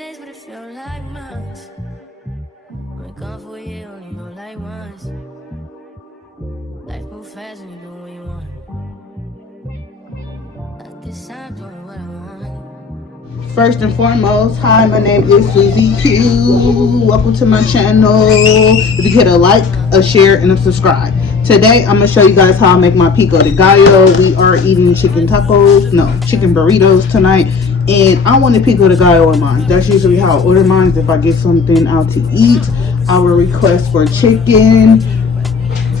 days, but it feel like months. Been gone for a year, only know like once. Life move fast when you do what you want. At this time, doing what I want. First and foremost, hi, my name is Susie Q. Welcome to my channel. If you hit a like, a share, and a subscribe. Today, I'm going to show you guys how I make my pico de gallo. We are eating chicken burritos tonight. And I want a pico de gallo in mine. That's usually how I order mine. If I get something out to eat, I will request for chicken,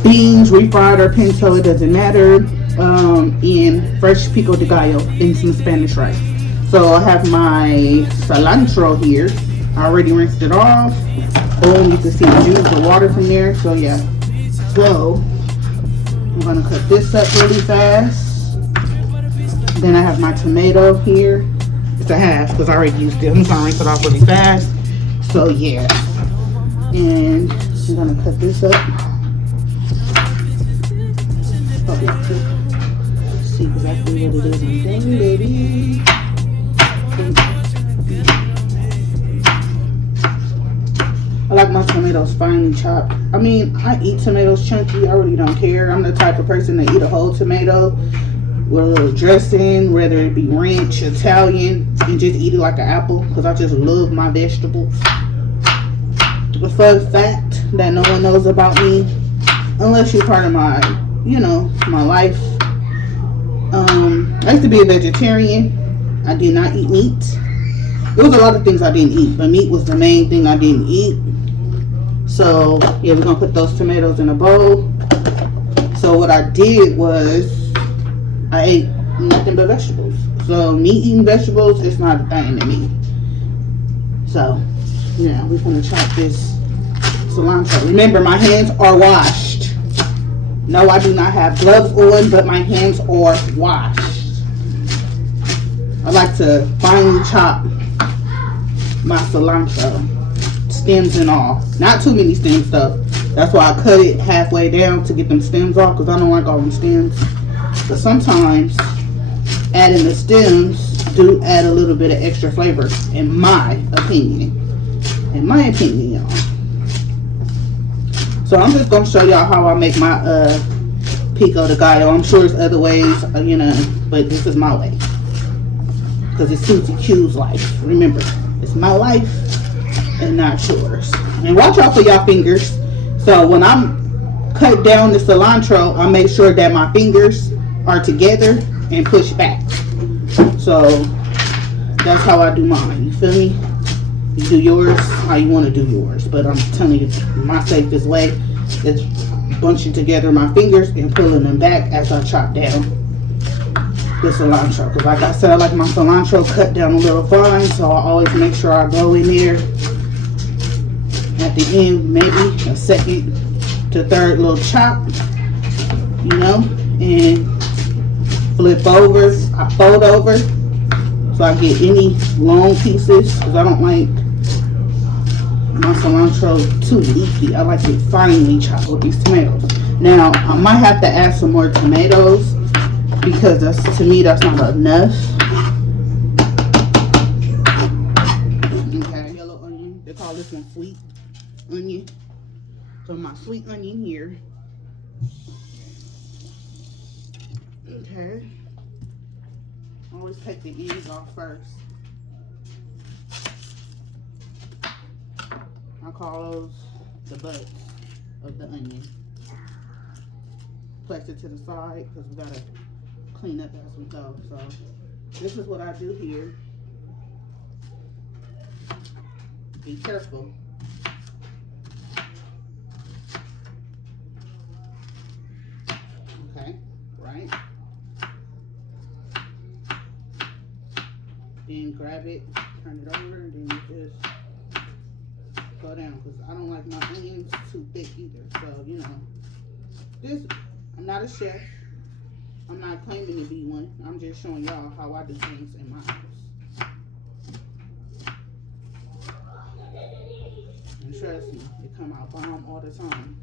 beans, refried or pinto, it doesn't matter, and fresh pico de gallo and some Spanish rice. So I have my cilantro here. I already rinsed it off. Oh, you can see the juice, the water from there. So yeah. So I'm gonna cut this up really fast. Then I have my tomato here. It's a half because I already used it. I'm gonna rinse it off really fast. So yeah. And I'm gonna cut this up. See exactly what it is I'm doing, baby. I like my tomatoes finely chopped. I mean, I eat tomatoes chunky. I really don't care. I'm the type of person to eat a whole tomato with a little dressing, whether it be ranch, Italian, and just eat it like an apple because I just love my vegetables. A fun fact that no one knows about me, unless you're part of my, my life. I used to be a vegetarian. I did not eat meat. There was a lot of things I didn't eat, but meat was the main thing I didn't eat. So yeah, we're gonna put those tomatoes in a bowl. So what I did was I ate nothing but vegetables. So me eating vegetables is not a thing to me. So yeah, we're gonna chop this cilantro. Remember, my hands are washed. No, I do not have gloves on, but my hands are washed. I like to finely chop my cilantro, stems and all. Not too many stems though. That's why I cut it halfway down to get them stems off, because I don't like all them stems. But sometimes adding the stems do add a little bit of extra flavor, in my opinion. In my opinion, y'all. So I'm just gonna show y'all how I make my pico de gallo. I'm sure there's other ways, but this is my way. Because it's Susie Q's life. Remember, it's my life and not yours. And watch out for y'all fingers. So when I'm cut down the cilantro, I make sure that my fingers are together and push back. So that's how I do mine. You feel me? You do yours how you want to do yours. But I'm telling you, my safest way is bunching together my fingers and pulling them back as I chop down the cilantro. Because like I said, I like my cilantro cut down a little fine, so I always make sure I go in there at the end, maybe a second to third little chop, and flip over. I fold over so I get any long pieces, because I don't like my cilantro too leafy. I like it finely chopped with these tomatoes. Now I might have to add some more tomatoes, because to me that's not enough. Okay, yellow onion. They call this one sweet onion. So my sweet onion here. Okay. Always take the ends off first. I call those the butts of the onion. Place it to the side because we gotta clean up as we go. So this is what I do here. Be careful. Okay, right? Then grab it, turn it over, and then you just go down, because I don't like my onions too thick either. So, this, I'm not a chef. I'm not claiming to be one. I'm just showing y'all how I do things in my house. And trust me, it come out bomb all the time.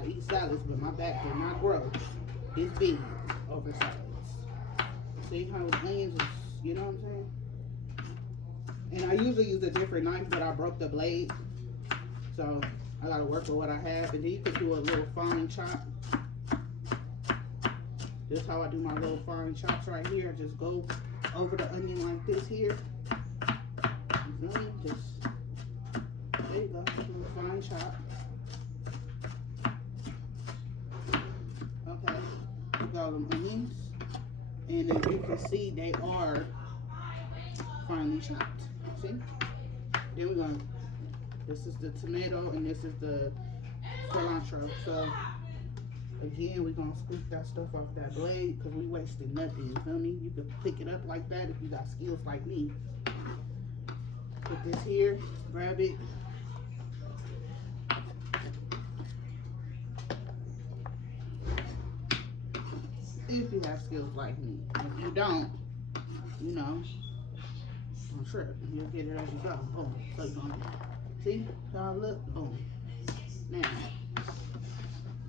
I eat salads, but my back did not grow this big over salads. See how the onions is, you know what I'm saying? And I usually use a different knife, but I broke the blade. So I gotta work with what I have. And then you can do a little fine chop. This is how I do my little fine chops right here. Just go over the onion like this here. Just, there you go, do a fine chop. Okay, look at all them onions. And as you can see, they are finely chopped. See? Then we're gonna, this is the tomato and this is the cilantro. So again, we're gonna scoop that stuff off that blade because we wasted nothing, you feel me? You can pick it up like that if you got skills like me. Put this here, grab it. If you have skills like me. If you don't, you know, I'm sure you'll get it as you go. Boom. So you're gonna see how I look? Boom. Now,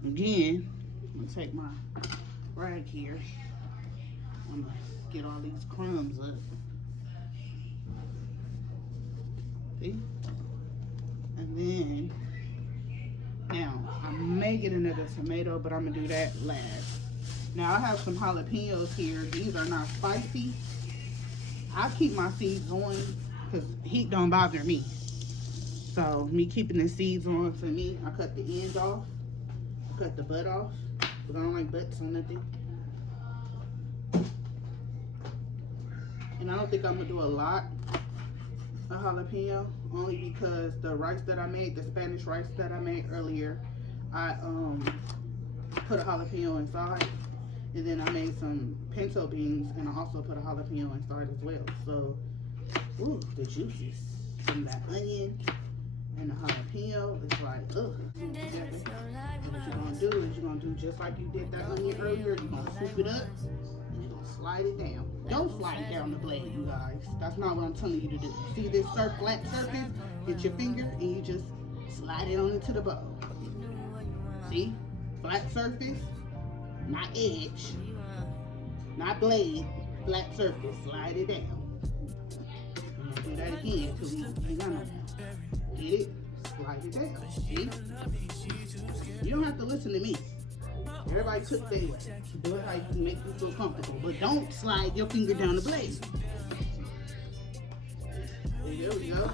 again, I'm gonna take my rag here. I'm gonna get all these crumbs up. See? And then, now, I may get another tomato, but I'm gonna do that last. Now, I have some jalapenos here. These are not spicy. I keep my seeds on because heat don't bother me. So, me keeping the seeds on for me, I cut the end off. I cut the butt off because I don't like butts on nothing. And I don't think I'm going to do a lot of jalapeno, only because the rice that I made, the Spanish rice that I made earlier, I put a jalapeno inside. And then I made some pinto beans, and I also put a jalapeno inside as well. So, ooh, the juices from that onion and the jalapeno, it's like, ugh. And what you're gonna do is you're gonna do just like you did that onion earlier. You're gonna scoop it up, and you're gonna slide it down. Don't slide it down the blade, you guys. That's not what I'm telling you to do. See this flat surface? Get your finger, and you just slide it on into the bowl. See? Flat surface. Not edge, not blade, flat surface. Slide it down. I'm gonna do that again until we ain't got no more. Get it? Slide it down. See? You don't have to listen to me. Everybody took their way. Do it how you can make you feel comfortable. But don't slide your finger down the blade. There we go.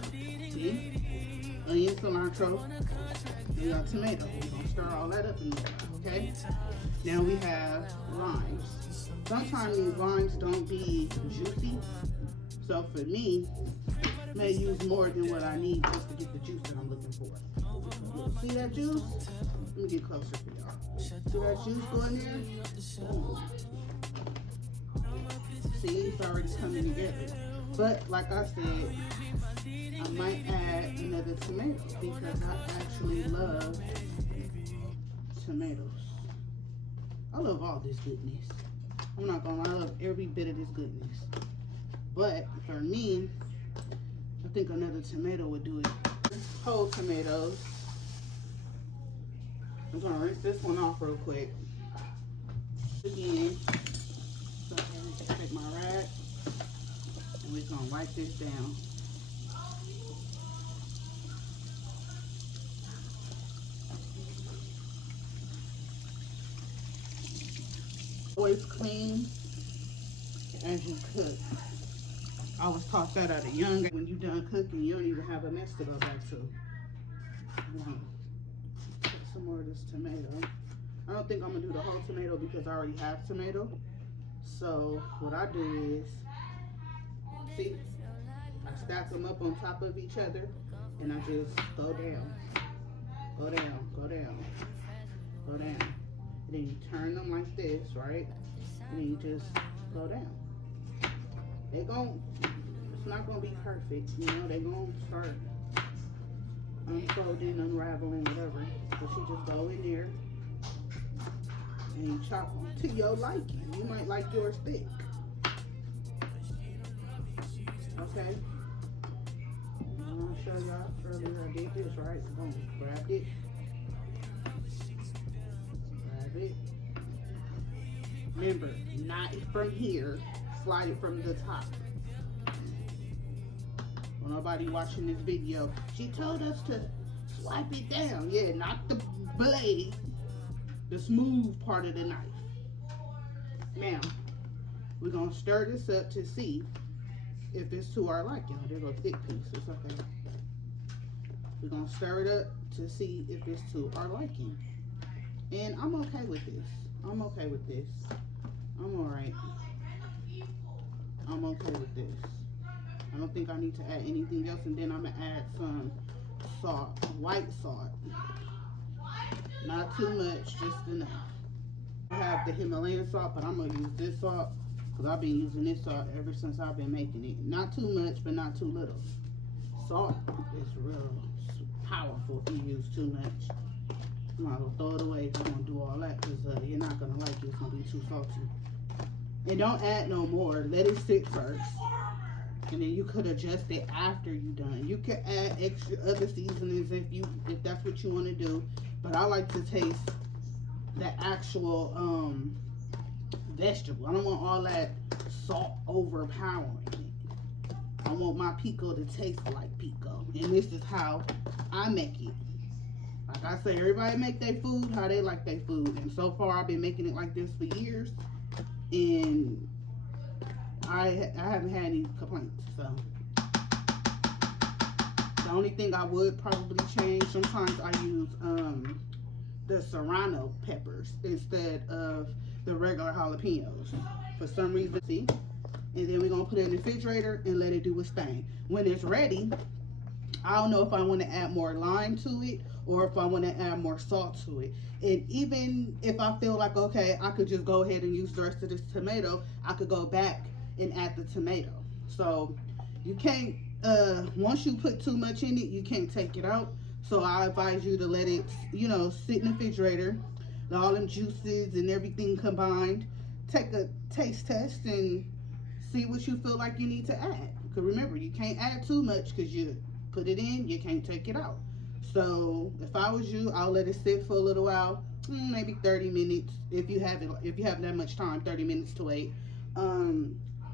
See? Onion, cilantro. We got tomato. We're gonna stir all that up in there. Okay? Now we have limes. Sometimes these limes don't be juicy. So for me, I may use more than what I need just to get the juice that I'm looking for. See that juice? Let me get closer for y'all. See that juice going there? Boom. See, it's already coming together. But like I said, I might add another tomato because I actually love tomatoes. I love all this goodness. I'm not gonna lie, I love every bit of this goodness. But for me, I think another tomato would do it. Whole tomatoes. I'm gonna rinse this one off real quick. Again, so I'm gonna take my rag and we're gonna wipe this down. Always clean as you cook. I was taught that at a young age. When you're done cooking, you don't even have a mess to go back to. Put some more of this tomato. I don't think I'm gonna do the whole tomato because I already have tomato. So what I do is, see, I stack them up on top of each other and I just go down, go down, go down, go down. And then you turn them like this, right? And then you just go down. It's not gonna be perfect, you know, they're gonna start unfolding, unraveling, whatever. But you just go in there and you chop them to your liking. You might like yours thick. Okay? I'm gonna show y'all earlier I did this, right? Boom, grabbed it. Grab it. Remember, not from here. slide it from the top. Well, nobody watching this video, she told us to swipe it down. Yeah, not the blade, the smooth part of the knife. Now, we're gonna stir this up to see if it's to our liking. Oh, there go thick pieces, okay. We're gonna stir it up to see if it's to our liking. And I'm okay with this. I'm okay with this. I'm all right. I'm okay with this. I don't think I need to add anything else, and then I'm gonna add some salt, white salt. Not too much, just enough. I have the Himalayan salt, but I'm gonna use this salt because I've been using this salt ever since I've been making it. Not too much, but not too little. Salt is real powerful if you use too much. You might as well throw it away if you want to do all that, because you're not gonna like it. It's gonna be too salty. And don't add no more. Let it sit first. And then you could adjust it after you're done. You can add extra other seasonings if that's what you want to do. But I like to taste the actual vegetable. I don't want all that salt overpowering it. I want my pico to taste like pico. And this is how I make it. Like I say, everybody make their food how they like their food. And so far I've been making it like this for years. And I haven't had any complaints. So the only thing I would probably change, sometimes I use the serrano peppers instead of the regular jalapenos for some reason. See, and then we're gonna put it in the refrigerator and let it do its thing. When it's ready, I don't know if I want to add more lime to it or if I want to add more salt to it. And even if I feel like, okay, I could just go ahead and use the rest of this tomato, I could go back and add the tomato. So you can't, once you put too much in it, you can't take it out. So I advise you to let it, you know, sit in the refrigerator, let all them juices and everything combined. Take a taste test and see what you feel like you need to add. Because remember, you can't add too much because you put it in, you can't take it out. So if I was you, I'll let it sit for a little while, maybe 30 minutes if you have that much time, 30 minutes to wait.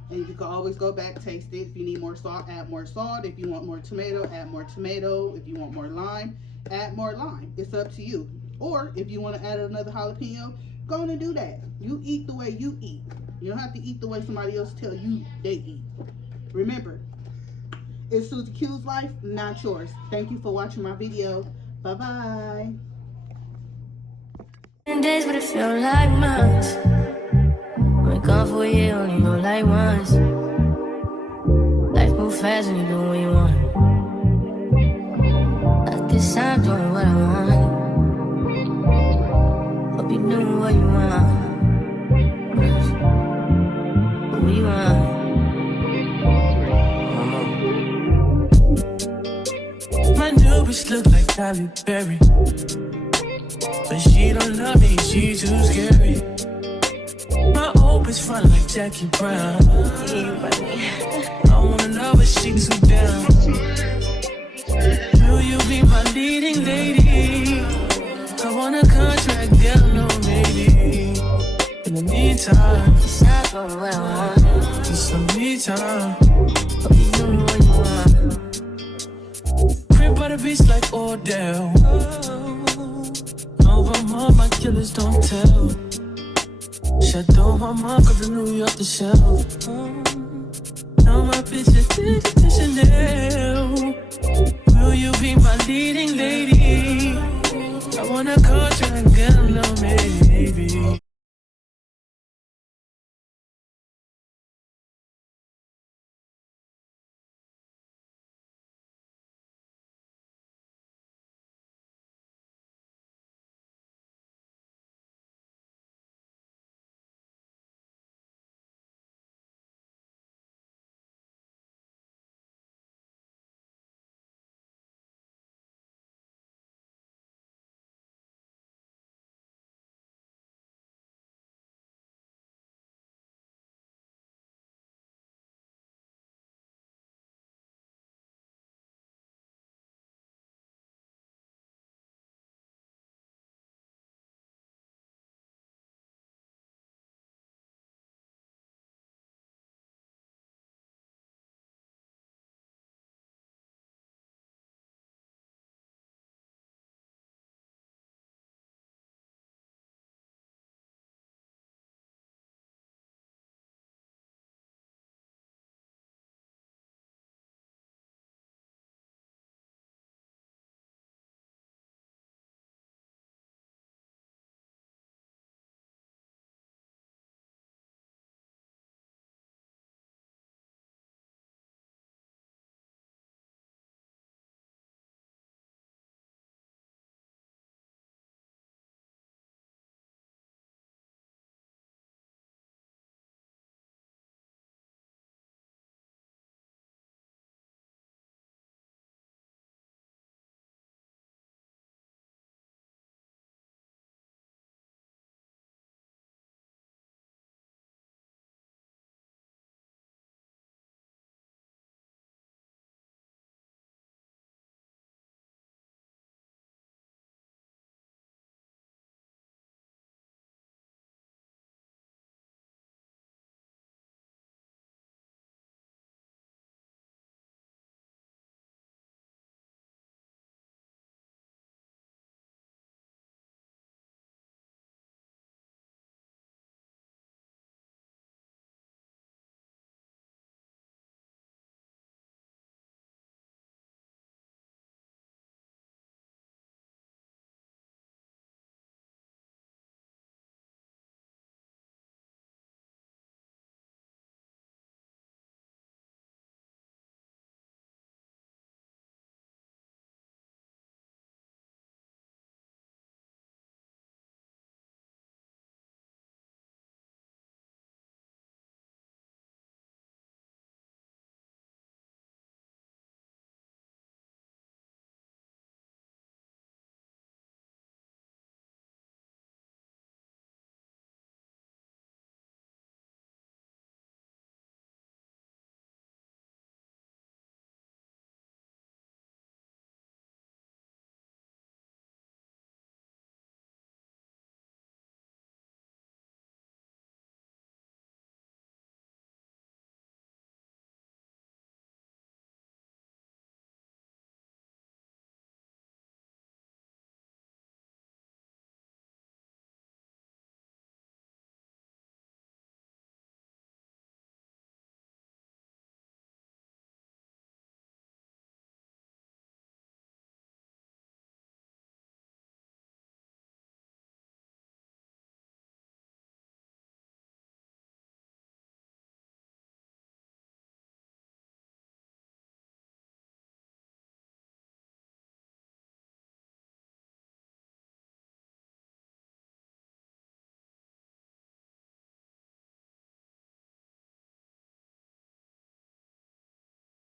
And you can always go back, taste it. If you need more salt, add more salt. If you want more tomato, add more tomato. If you want more lime, add more lime. It's up to you. Or if you want to add another jalapeno, go on and do that. You eat the way you eat. You don't have to eat the way somebody else tell you they eat. Remember, it's Susie Q's life, not yours. Thank you for watching my video. Bye-bye. Days, but it feel like months. Been gone for a year, only know like once. Life move fast when you do what you want. At this time, doing what I want. Hope you doing what you want. What we want. My new bitch look like Halle Berry, but she don't love me, she too scary. My old bitch front like Jackie Brown. I wanna know if she too down. Will you be my leading lady? I want a contract, girl, no maybe. In the meantime, It's not going what I want. just some me time. Hope you doing what you want. Crib by the beach like Odell. Over my killers don't tell. Shadow my mark of the New York the shelf. Now my bitch is Chanel. Will you be my leading lady? I want a contract, girl, no maybe.